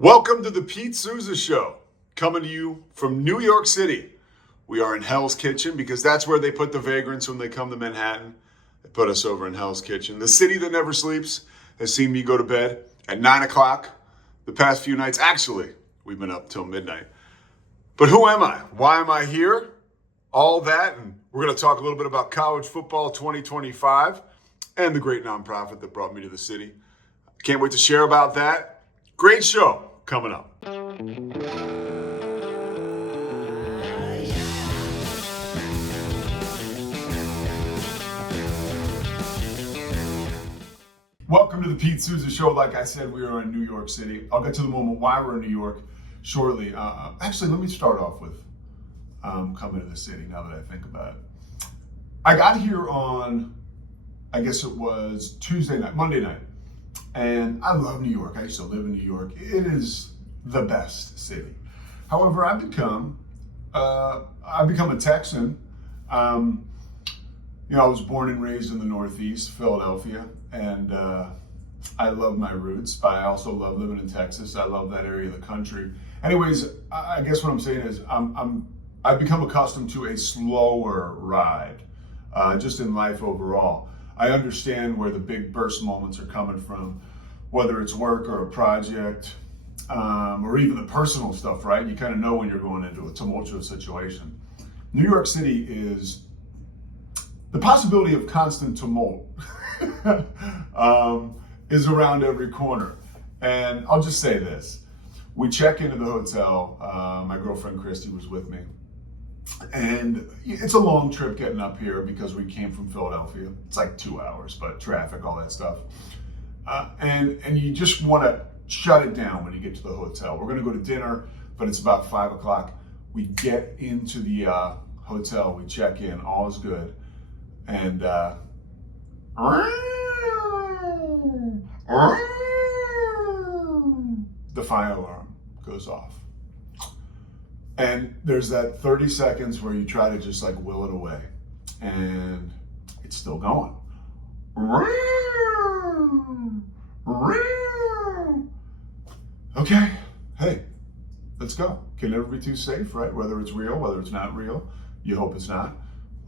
Welcome to the Pete Souza Show, coming to you from New York City. We are in Hell's Kitchen because that's where they put the vagrants when they come to Manhattan. They put us over in Hell's Kitchen. The city that never sleeps has seen me go to bed at 9 o'clock the past few nights. Actually, we've been up till midnight. But who am I? Why am I here? All that, and we're going to talk a little bit about college football 2025 and the great nonprofit that brought me to the city. Can't wait to share about that. Great show coming up. Welcome to the Pete Souza Show. Like I said, we are in New York City. I'll get to the moment why we're in New York shortly. Actually, let me start off with coming to the city now that I think about it. I got here on, I guess it was Monday night. And I love New York. I used to live in New York. It is the best city. However, I've become a Texan. I was born and raised in the Northeast, Philadelphia, and I love my roots. But I also love living in Texas. I love that area of the country. Anyways, I guess what I'm saying is I've become accustomed to a slower ride, just in life overall. I understand where the big burst moments are coming from, whether it's work or a project, or even the personal stuff, right? You kind of know when you're going into a tumultuous situation. New York City is the possibility of constant tumult is around every corner. And I'll just say this. We check into the hotel. My girlfriend Christy was with me. And it's a long trip getting up here because we came from Philadelphia. It's like 2 hours, but traffic, all that stuff. And you just want to shut it down when you get to the hotel. We're going to go to dinner, but it's about 5 o'clock. We get into the hotel, we check in, all is good. And the fire alarm goes off. And there's that 30 seconds where you try to just like will it away. And it's still going. Okay, hey, let's go. Can never be too safe, right? Whether it's real, whether it's not real. You hope it's not.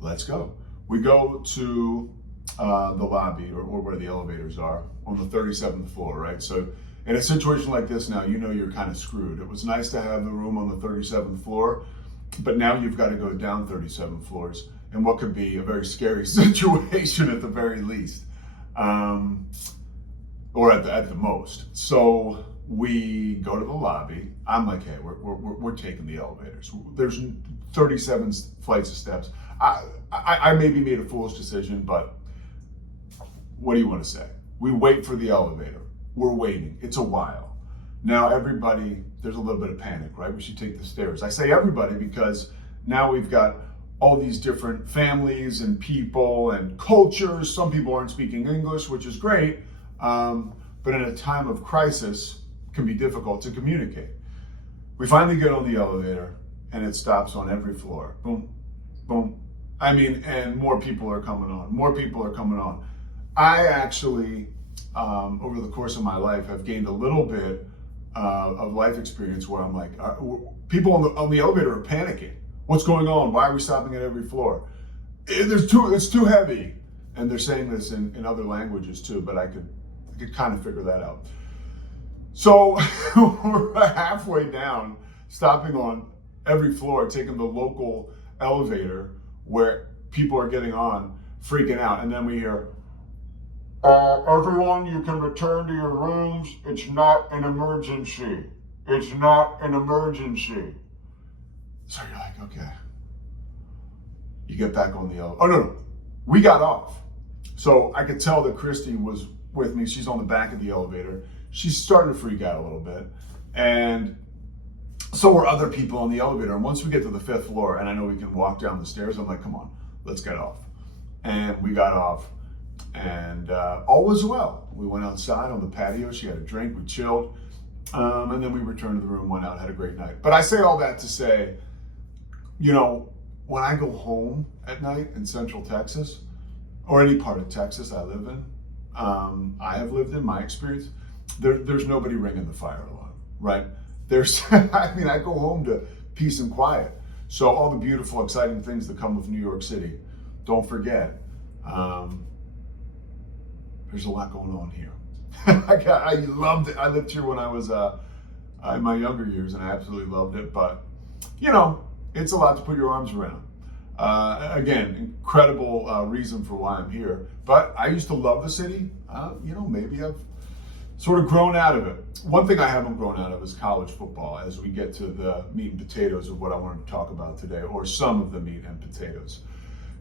Let's go. We go to the lobby or where the elevators are on the 37th floor, right? So in a situation like this now, you know you're kind of screwed. It was nice to have the room on the 37th floor, but now you've got to go down 37 floors in what could be a very scary situation at the very least, or at the most. So we go to the lobby. I'm like, hey, we're taking the elevators. There's 37 flights of steps. I maybe made a foolish decision, but what do you want to say? We wait for the elevator. We're waiting. It's a while. Now everybody, there's a little bit of panic, right? We should take the stairs. I say everybody because now we've got all these different families and people and cultures. Some people aren't speaking English, which is great. But in a time of crisis, it can be difficult to communicate. We finally get on the elevator and it stops on every floor. Boom, boom. And more people are coming on. More people are coming on. I actually, over the course of my life, have gained a little bit of life experience where I'm like, people on the elevator are panicking. What's going on? Why are we stopping at every floor? It's too heavy. And they're saying this in other languages too, but I could kind of figure that out. So we're halfway down, stopping on every floor, taking the local elevator where people are getting on, freaking out. And then we hear, everyone, you can return to your rooms. It's not an emergency. It's not an emergency. So you're like, okay. You get back on the elevator. Oh, no. We got off. So I could tell that Christy was with me. She's on the back of the elevator. She's starting to freak out a little bit. And so were other people on the elevator. And once we get to the 5th floor, and I know we can walk down the stairs, I'm like, come on, let's get off. And we got off. And all was well. We went outside on the patio. She had a drink. We chilled. And then we returned to the room, went out, had a great night. But I say all that to say, when I go home at night in Central Texas, or any part of Texas I live in, I have lived in, my experience, there's nobody ringing the fire alarm. right? I go home to peace and quiet. So all the beautiful, exciting things that come with New York City, don't forget, there's a lot going on here. I loved it. I lived here when I was in my younger years, and I absolutely loved it. But, it's a lot to put your arms around. Again, incredible reason for why I'm here. But I used to love the city. Maybe I've sort of grown out of it. One thing I haven't grown out of is college football, as we get to the meat and potatoes of what I wanted to talk about today, or some of the meat and potatoes.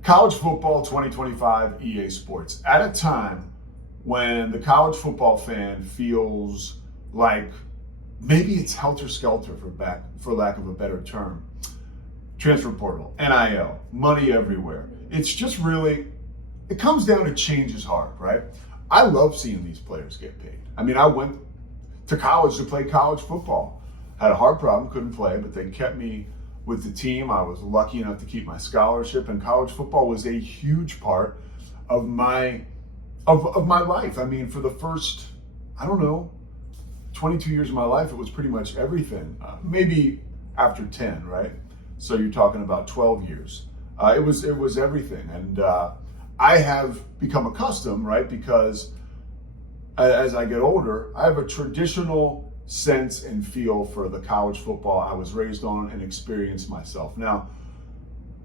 College football 2025 EA Sports. At a time when the college football fan feels like maybe it's helter-skelter, for lack of a better term. Transfer portal, NIL, money everywhere. It's just really, it comes down to change is hard, right? I love seeing these players get paid. I went to college to play college football. Had a heart problem, couldn't play, but they kept me with the team. I was lucky enough to keep my scholarship, and college football was a huge part of my life. For the first, 22 years of my life, it was pretty much everything. Maybe after 10, right? So you're talking about 12 years. It was everything. And I have become accustomed, right? Because as I get older, I have a traditional sense and feel for the college football I was raised on and experienced myself. Now,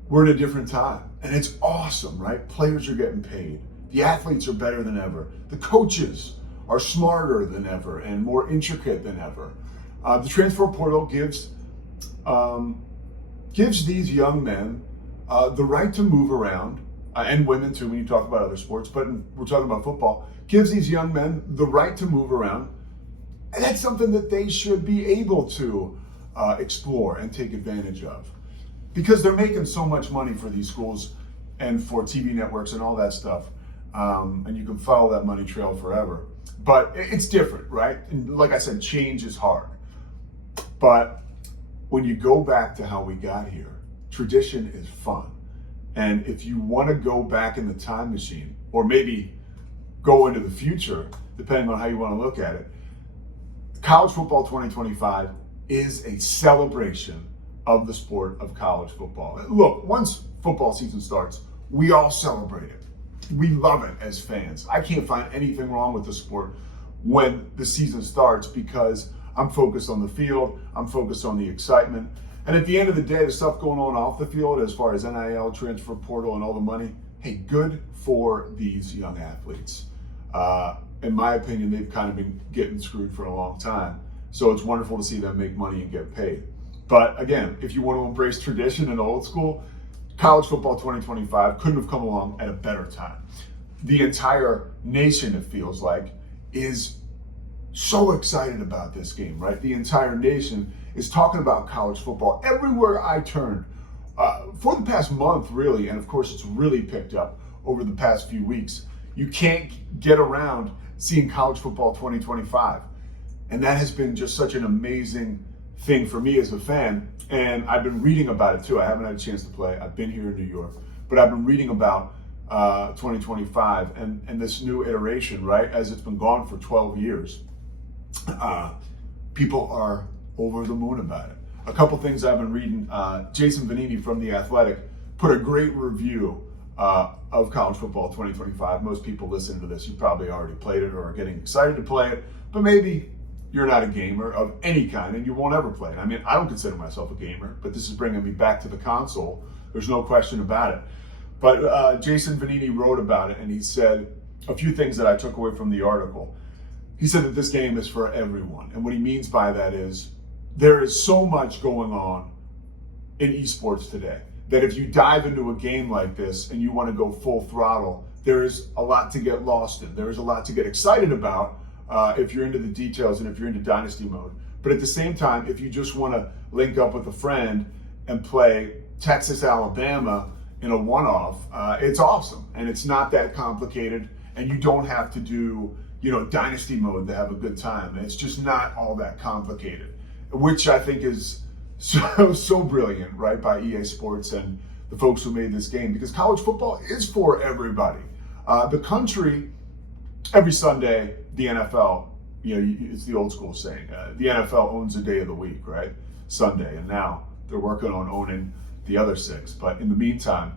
we're in a different time, and it's awesome, right? Players are getting paid. The athletes are better than ever. The coaches are smarter than ever and more intricate than ever. The transfer portal gives these young men the right to move around, and women too when you talk about other sports, but we're talking about football, gives these young men the right to move around. And that's something that they should be able to explore and take advantage of. Because they're making so much money for these schools and for TV networks and all that stuff. And you can follow that money trail forever. But it's different, right? And like I said, change is hard. But when you go back to how we got here, tradition is fun. And if you want to go back in the time machine, or maybe go into the future, depending on how you want to look at it, College Football 2025 is a celebration of the sport of college football. Look, once football season starts, we all celebrate it. We love it as fans. I can't find anything wrong with the sport when the season starts, because I'm focused on the field, I'm focused on the excitement. And at the end of the day, the stuff going on off the field, as far as NIL, transfer portal, and all the money, hey, good for these young athletes. In my opinion, they've kind of been getting screwed for a long time. So it's wonderful to see them make money and get paid. But again, if you want to embrace tradition and old school, College Football 2025 couldn't have come along at a better time. The entire nation, it feels like, is so excited about this game, right? The entire nation is talking about college football everywhere I turn. For the past month, really, and of course it's really picked up over the past few weeks, you can't get around seeing College Football 2025. And that has been just such an amazing thing for me as a fan. And I've been reading about it too. I haven't had a chance to play. I've been here in New York, but I've been reading about 2025 and this new iteration, right? As it's been gone for 12 years. People are over the moon about it. A couple things I've been reading. Jason Vanini from The Athletic put a great review of College Football 2025. Most people listening to this, you probably already played it or are getting excited to play it, but maybe you're not a gamer of any kind and you won't ever play it. I don't consider myself a gamer, but this is bringing me back to the console. There's no question about it. But Jason Vanini wrote about it, and he said a few things that I took away from the article. He said that this game is for everyone. And what he means by that is there is so much going on in esports today that if you dive into a game like this and you want to go full throttle, there is a lot to get lost in. There is a lot to get excited about if you're into the details and if you're into dynasty mode. But at the same time, if you just want to link up with a friend and play Texas, Alabama in a one-off, it's awesome. And it's not that complicated, and you don't have to do dynasty mode to have a good time. It's just not all that complicated, which I think is so brilliant, right, by EA Sports and the folks who made this game, because college football is for everybody. The country, every Sunday, the NFL, it's the old school saying, the NFL owns a day of the week, right? Sunday. And now they're working on owning the other 6. But in the meantime,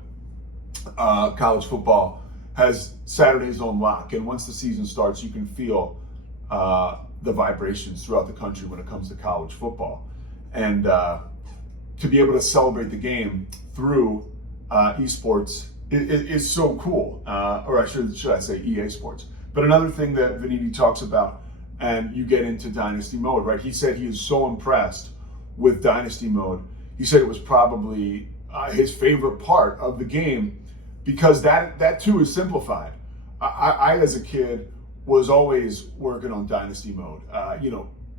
college football has Saturdays on lock. And once the season starts, you can feel the vibrations throughout the country when it comes to college football. And to be able to celebrate the game through esports is so cool. Or should I say EA Sports. But another thing that Vanini talks about, and you get into Dynasty Mode, right? He said he is so impressed with Dynasty Mode. He said it was probably his favorite part of the game because that too is simplified. I as a kid, was always working on Dynasty Mode,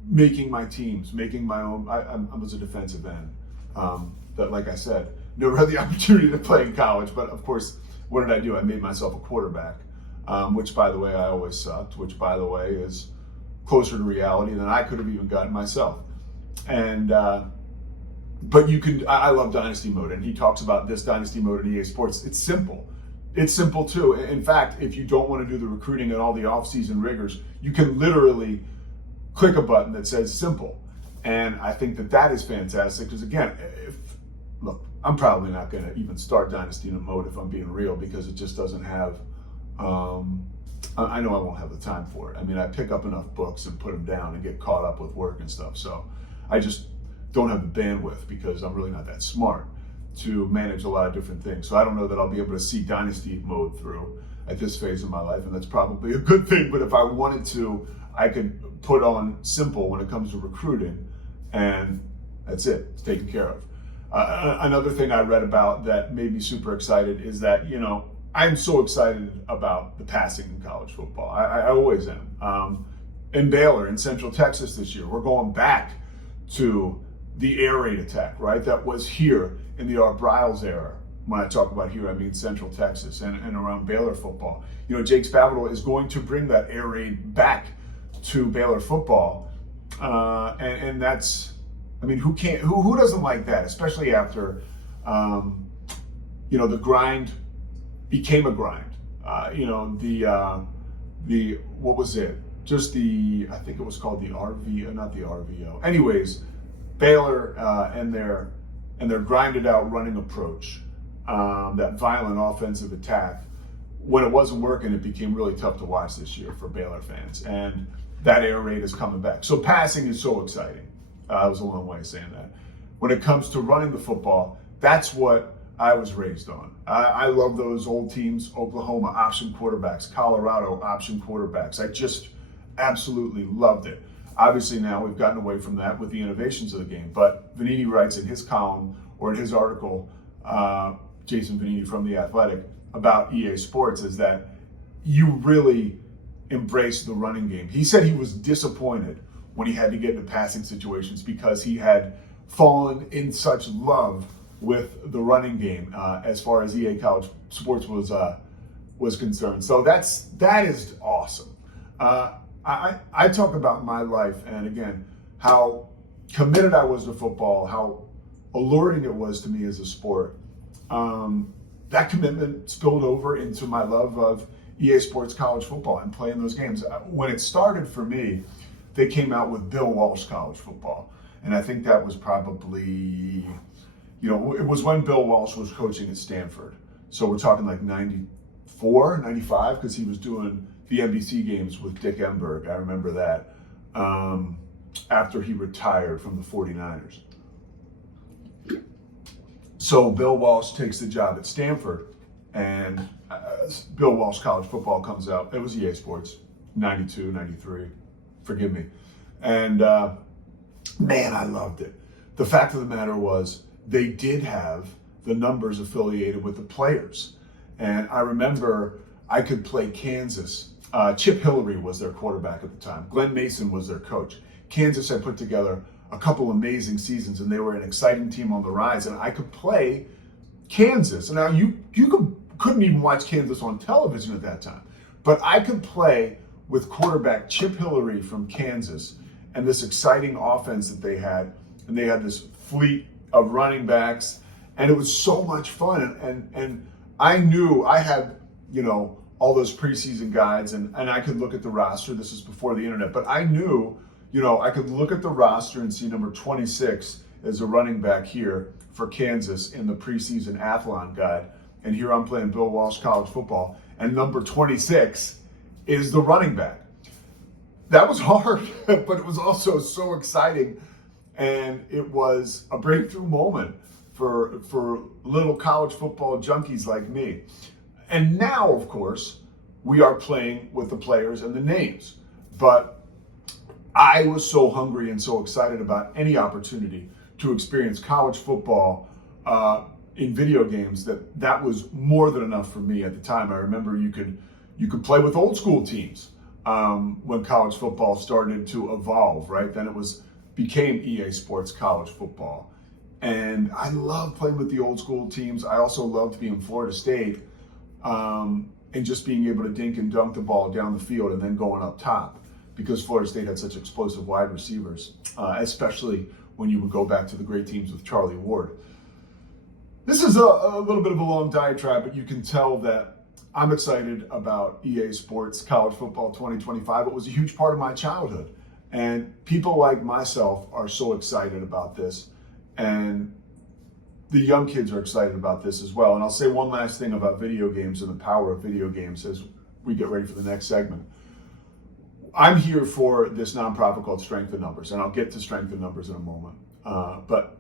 making my teams, making my own. I was a defensive end. That, like I said, never had the opportunity to play in college. But of course, what did I do? I made myself a quarterback, which, by the way, I always sucked, which, by the way, is closer to reality than I could have even gotten myself. And but I love Dynasty Mode, and he talks about this Dynasty Mode in EA Sports. It's simple. It's simple too. In fact, if you don't want to do the recruiting and all the off-season rigors, you can literally click a button that says simple. And I think that is fantastic because, again, look, I'm probably not going to even start Dynasty Mode if I'm being real because it just doesn't have, I know I won't have the time for it. I mean, I pick up enough books and put them down and get caught up with work and stuff. So I just don't have the bandwidth because I'm really not that smart to manage a lot of different things. So I don't know that I'll be able to see Dynasty Mode through at this phase of my life, and that's probably a good thing. But if I wanted to, I could put on simple when it comes to recruiting, and that's it. It's taken care of. Another thing I read about that made me super excited is that, I'm so excited about the passing in college football. I always am. In Baylor, in Central Texas this year, we're going back to the air raid attack, right? That was here in the Art Briles era. When I talk about here, I mean Central Texas and around Baylor football. Jake Spavital is going to bring that air raid back to Baylor football. And that's, who doesn't like that? Especially after, the grind became a grind. What was it? I think it was called the RV, not the RVO. Anyways, Baylor and their grinded out running approach, that violent offensive attack, when it wasn't working, it became really tough to watch this year for Baylor fans. And that air raid is coming back. So passing is so exciting. That was a long way of saying that. When it comes to running the football, that's what I was raised on. I love those old teams, Oklahoma option quarterbacks, Colorado option quarterbacks. I just absolutely loved it. Obviously now we've gotten away from that with the innovations of the game, but Vanini writes in his column or in his article, Jason Vanini from The Athletic, about EA Sports is that you really embrace the running game. He said he was disappointed when he had to get into passing situations because he had fallen in such love with the running game as far as EA College Sports was concerned. So that is awesome. I talk about my life and again how committed I was to football, how alluring it was to me as a sport. That commitment spilled over into my love of EA Sports college football and playing those games. When it started for me, they came out with Bill Walsh college football. And I think that was probably, it was when Bill Walsh was coaching at Stanford. So we're talking like 94, 95, because he was doing the NBC games with Dick Enberg. I remember that after he retired from the 49ers. So Bill Walsh takes the job at Stanford, and Bill Walsh college football comes out. It was EA Sports, 92, 93, forgive me. And man, I loved it. The fact of the matter was they did have the numbers affiliated with the players. And I remember I could play Kansas. Chip Hillary was their quarterback at the time. Glenn Mason was their coach. Kansas had put together a couple amazing seasons, and they were an exciting team on the rise. And I could play Kansas. And now you couldn't even watch Kansas on television at that time, but I could play with quarterback Chip Hillary from Kansas and this exciting offense that they had. And they had this fleet of running backs, and it was so much fun. And I knew I had, all those preseason guides, and I could look at the roster. This is before the internet, but I knew, I could look at the roster and see number 26 as a running back here for Kansas in the preseason Athlon guide. And here I'm playing Bill Walsh college football, and number 26 is the running back. That was hard, but it was also so exciting, and it was a breakthrough moment for little college football junkies like me. And now, of course, we are playing with the players and the names. But I was so hungry and so excited about any opportunity to experience college football in video games that was more than enough for me at the time. I remember you could play with old school teams when college football started to evolve, right? Then it became EA Sports College Football. And I loved playing with the old school teams. I also loved being Florida State and just being able to dink and dunk the ball down the field and then going up top, because Florida State had such explosive wide receivers, especially when you would go back to the great teams with Charlie Ward. This is a little bit of a long diatribe, but you can tell that I'm excited about EA Sports College Football 2025. It was a huge part of my childhood, and people like myself are so excited about this, and the young kids are excited about this as well. And I'll say one last thing about video games and the power of video games as we get ready for the next segment. I'm here for this nonprofit called Strength in Numbers, and I'll get to Strength in Numbers in a moment. But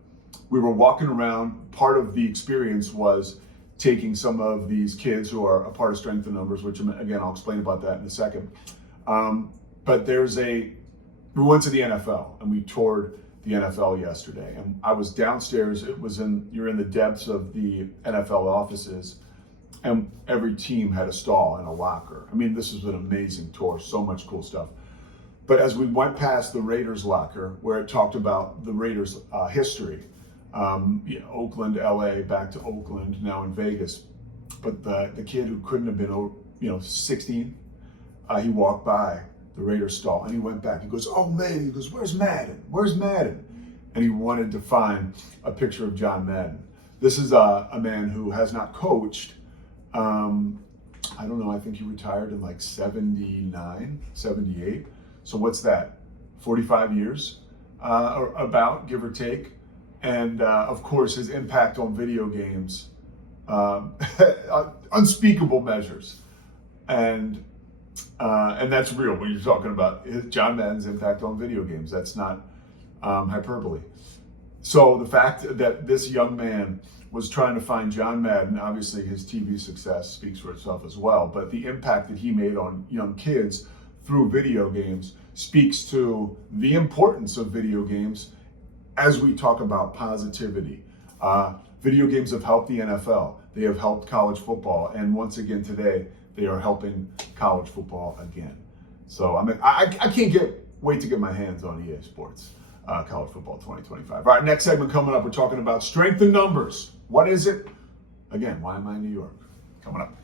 we were walking around. Part of the experience was taking some of these kids who are a part of Strength in Numbers, which again, I'll explain about that in a second. But we went to the NFL and we toured the NFL yesterday, and I was downstairs. You're in the depths of the NFL offices, and every team had a stall and a locker. I mean, this was an amazing tour, so much cool stuff. But as we went past the Raiders locker, where it talked about the Raiders' history, Oakland, LA, back to Oakland, now in Vegas. But the kid who couldn't have been, 16, he walked by the Raiders stall and he went back. He goes, "Oh man," he goes, "Where's Madden? Where's Madden?" And he wanted to find a picture of John Madden. This is a man who has not coached. I don't know, I think he retired in like 79, 78. So what's that? 45 years, about, give or take. And of course, his impact on video games, unspeakable measures. And that's real when you're talking about John Madden's impact on video games. That's not hyperbole. So the fact that this young man was trying to find John Madden, obviously his TV success speaks for itself as well, but the impact that he made on young kids through video games speaks to the importance of video games as we talk about positivity. Video games have helped the NFL. They have helped college football. And once again today, they are helping college football again. So I can't wait to get my hands on EA Sports College Football 2025. All right, next segment coming up, we're talking about strength in numbers. What is it? Again, why am I in New York? Coming up.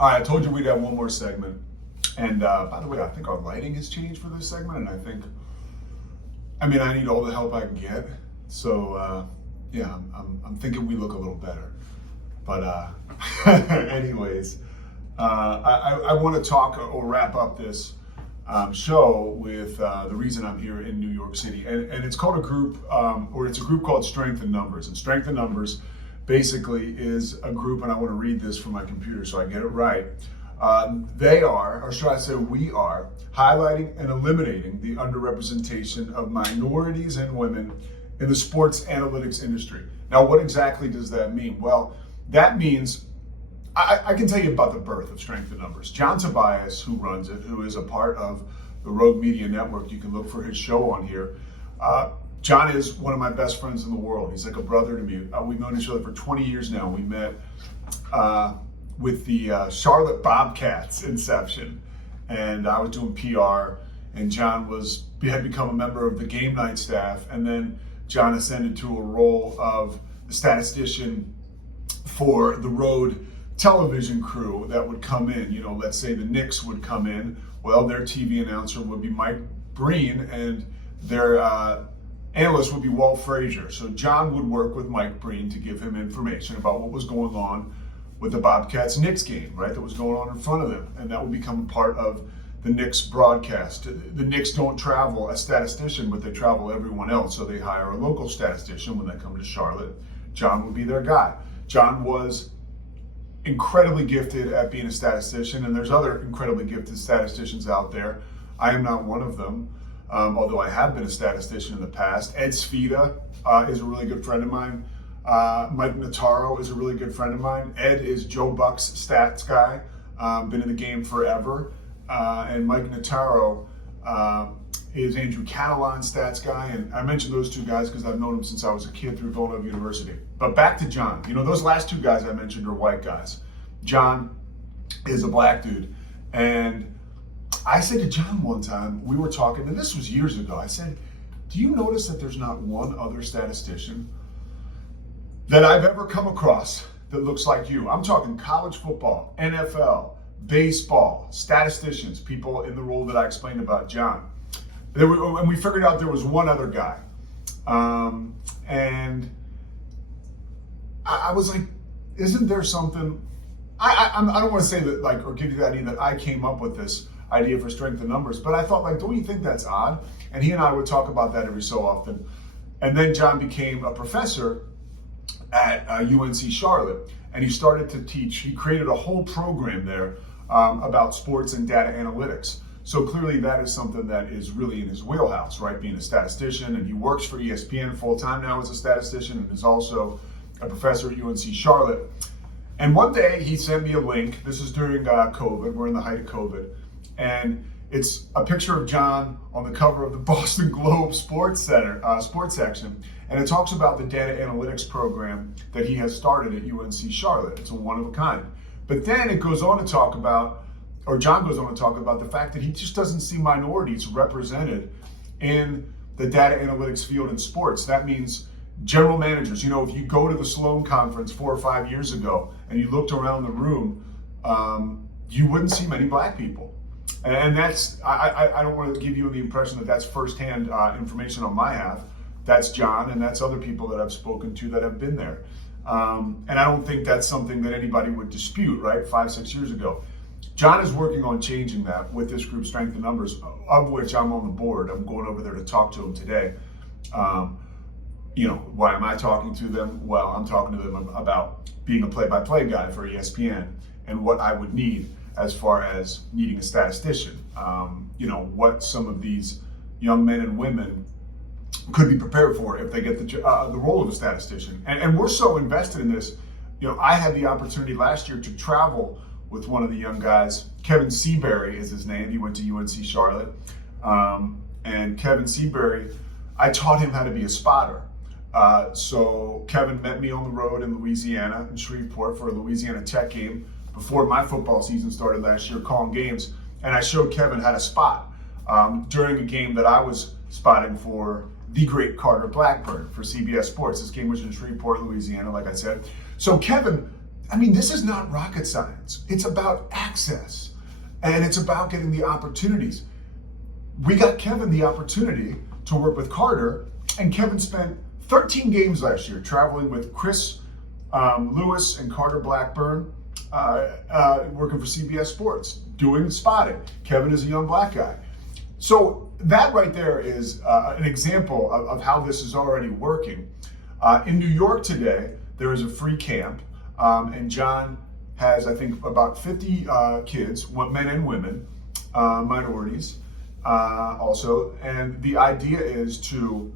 All right, I told you we'd have one more segment. And by the way, I think our lighting has changed for this segment. And I need all the help I can get. So yeah, I'm thinking we look a little better. But anyways, I want to talk or wrap up this show with the reason I'm here in New York City. And it's called a group called Strength in Numbers. And Strength in Numbers basically is a group, and I want to read this from my computer so I get it right. They are, or should I say we are, highlighting and eliminating the underrepresentation of minorities and women in the sports analytics industry. Now, what exactly does that mean? Well, that means, I can tell you about the birth of Strength in Numbers. John Tobias, who runs it, who is a part of the Rogue Media Network, you can look for his show on here. John is one of my best friends in the world. He's like a brother to me. We've known each other for 20 years now. We met with the Charlotte Bobcats inception, and I was doing PR, and John had become a member of the game night staff, and then John ascended to a role of the statistician for the road television crew that would come in. Let's say the Knicks would come in. Well, their TV announcer would be Mike Breen, and Their analyst would be Walt Frazier. So John would work with Mike Breen to give him information about what was going on with the Bobcats-Knicks game, right, that was going on in front of them. And that would become a part of the Knicks broadcast. The Knicks don't travel a statistician, but they travel everyone else. So they hire a local statistician when they come to Charlotte. John would be their guy. John was incredibly gifted at being a statistician, and there's other incredibly gifted statisticians out there. I am not one of them, although I have been a statistician in the past. Ed Svita is a really good friend of mine. Mike Notaro is a really good friend of mine. Ed is Joe Buck's stats guy, been in the game forever. And Mike Notaro is Andrew Catalan's stats guy. And I mentioned those two guys because I've known them since I was a kid through Villanova University. But back to John. You know, those last two guys I mentioned are white guys. John is a black dude. And I said to John one time, we were talking, and this was years ago, I said, do you notice that there's not one other statistician that I've ever come across that looks like you? I'm talking college football, NFL, baseball, statisticians, people in the role that I explained about John. And we figured out there was one other guy. And I was like, isn't there something, I don't want to say that, like, or give you the idea that I came up with this idea for strength in numbers, but I thought, like, don't you think that's odd? And he and I would talk about that every so often. And then John became a professor at UNC Charlotte, and he started to teach. He created a whole program there about sports and data analytics. So clearly that is something that is really in his wheelhouse, right? Being a statistician, and he works for ESPN full-time now as a statistician and is also a professor at UNC Charlotte. And one day he sent me a link. This is during COVID. We're in the height of COVID. And it's a picture of John on the cover of the Boston Globe sports section. And it talks about the data analytics program that he has started at UNC Charlotte. It's a one of a kind. But then it goes on to talk about, or John goes on to talk about the fact that he just doesn't see minorities represented in the data analytics field in sports. That means general managers. You know, if you go to the Sloan Conference 4 or 5 years ago and you looked around the room, you wouldn't see many black people. And that's, I don't want to give you the impression that that's firsthand information on my half. That's John, and that's other people that I've spoken to that have been there. And I don't think that's something that anybody would dispute, right? 5, 6 years ago. John is working on changing that with this group, Strength in Numbers, of which I'm on the board. I'm going over there to talk to them today. You know, why am I talking to them? Well, I'm talking to them about being a play-by-play guy for ESPN and what I would need as far as needing a statistician. You know, what some of these young men and women could be prepared for if they get the role of a statistician. And we're so invested in this. You know, I had the opportunity last year to travel with one of the young guys. Kevin Seabury is his name. He went to UNC Charlotte. And Kevin Seabury, I taught him how to be a spotter. So Kevin met me on the road in Louisiana, in Shreveport, for a Louisiana Tech game before my football season started last year, calling games. And I showed Kevin how to spot during a game that I was spotting for the great Carter Blackburn for CBS Sports. This game was in Shreveport, Louisiana, like I said. So Kevin, I mean, this is not rocket science. It's about access, and it's about getting the opportunities. We got Kevin the opportunity to work with Carter, and Kevin spent 13 games last year traveling with Chris Lewis and Carter Blackburn, working for CBS Sports, doing spotting. Kevin is a young black guy. So that right there is an example of how this is already working. In New York today, there is a free camp, and John has, I think, about 50 kids, men and women, minorities also. And the idea is to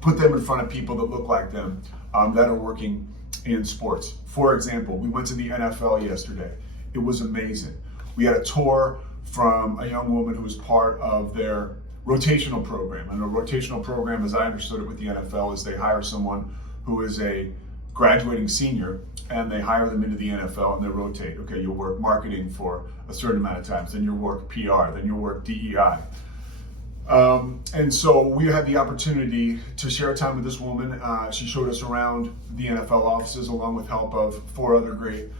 put them in front of people that look like them, that are working in sports. For example, we went to the NFL yesterday. It was amazing. We had a tour from a young woman who was part of their rotational program. And a rotational program, as I understood it with the NFL, is they hire someone who is a graduating senior and they hire them into the NFL and they rotate. Okay, you'll work marketing for a certain amount of times, then you'll work PR, then you'll work DEI. And so we had the opportunity to share time with this woman. She showed us around the NFL offices along with help of 4 other great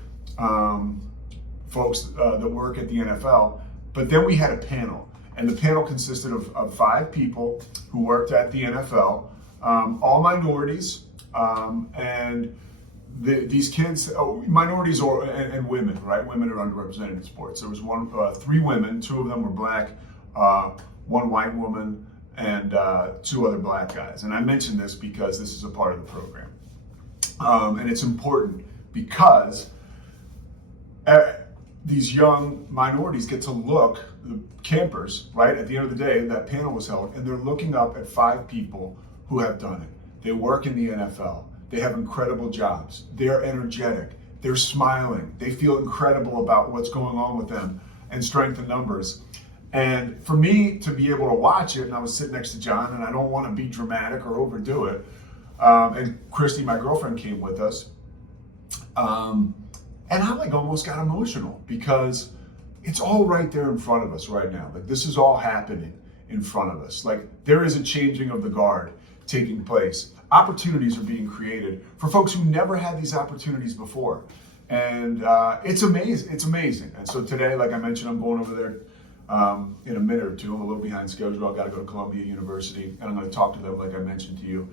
folks that work at the NFL. But then we had a panel. And the panel consisted of 5 people who worked at the NFL, all minorities, and these kids, minorities and women, right? Women are underrepresented in sports. There was 3 women, 2 of them were black, 1 white woman, and 2 other black guys. And I mention this because this is a part of the program. And it's important because these young minorities get to look, the campers, right? At the end of the day, that panel was held, and they're looking up at 5 people who have done it. They work in the NFL. They have incredible jobs. They're energetic. They're smiling. They feel incredible about what's going on with them and strength in numbers. And for me to be able to watch it, and I was sitting next to John, and I don't want to be dramatic or overdo it, and Christy, my girlfriend, came with us. And I almost got emotional because it's all right there in front of us right now. This is all happening in front of us. There is a changing of the guard taking place. Opportunities are being created for folks who never had these opportunities before. And it's amazing. It's amazing. And so today, like I mentioned, I'm going over there in a minute or two. I'm a little behind schedule. I've got to go to Columbia University, and I'm going to talk to them like I mentioned to you.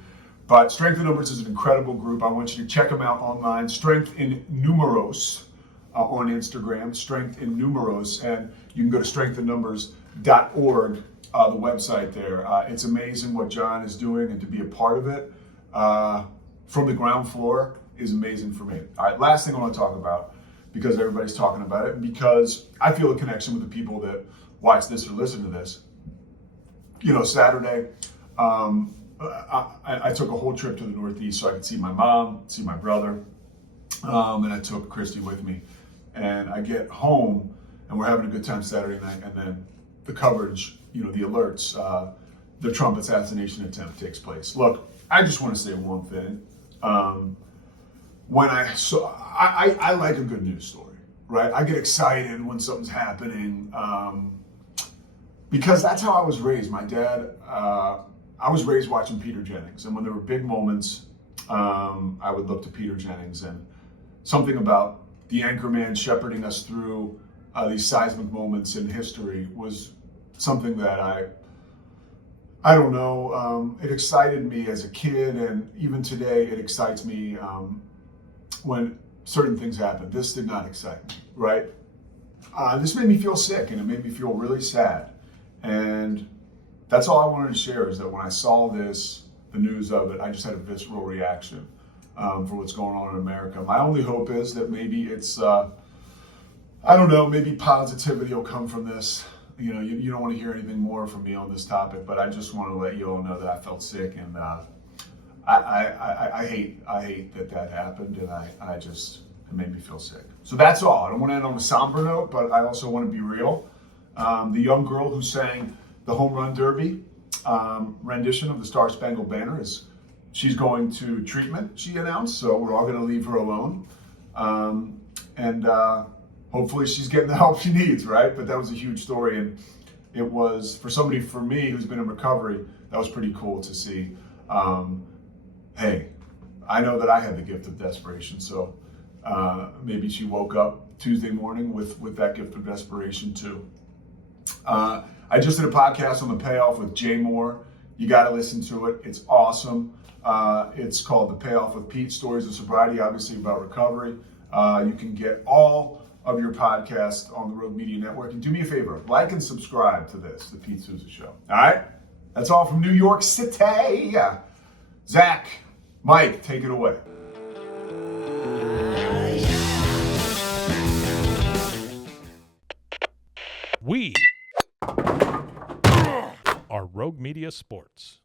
But Strength in Numbers is an incredible group. I want you to check them out online. Strength in Numeros on Instagram, Strength in Numeros, and you can go to strengthinnumbers.org, the website there. It's amazing what John is doing, and to be a part of it from the ground floor is amazing for me. All right, last thing I want to talk about, because everybody's talking about it, and because I feel a connection with the people that watch this or listen to this. Saturday, I took a whole trip to the Northeast so I could see my mom, see my brother, and I took Christy with me. And I get home, and we're having a good time Saturday night, and then the coverage, the alerts, the Trump assassination attempt takes place. Look, I just want to say one thing. When I like a good news story, right? I get excited when something's happening, because that's how I was raised. My dad, I was raised watching Peter Jennings, and when there were big moments, I would look to Peter Jennings, and something about the anchorman shepherding us through these seismic moments in history was something that I don't know, it excited me as a kid, and even today it excites me when certain things happen. This did not excite me, right? This made me feel sick, and it made me feel really sad. And that's all I wanted to share, is that when I saw this, the news of it, I just had a visceral reaction for what's going on in America. My only hope is that maybe it's, I don't know, maybe positivity will come from this. You don't want to hear anything more from me on this topic, but I just want to let you all know that I felt sick, and I hate that happened, and it made me feel sick. So that's all. I don't want to end on a somber note, but I also want to be real. The young girl who sang the Home Run Derby rendition of the Star Spangled Banner she's going to treatment, she announced, so we're all going to leave her alone. And hopefully she's getting the help she needs, right? But that was a huge story, and it was, for somebody, for me, who's been in recovery, that was pretty cool to see. Hey, I know that I had the gift of desperation, so maybe she woke up Tuesday morning with that gift of desperation too. I just did a podcast on the payoff with Jay Moore. You got to listen to it. It's awesome. It's called The Payoff with Pete, Stories of Sobriety, obviously about recovery. You can get all of your podcasts on the Rogue Media Network. And do me a favor, like and subscribe to this, The Pete Souza Show. All right? That's all from New York City. Zach, Mike, take it away. We are Rogue Media Sports.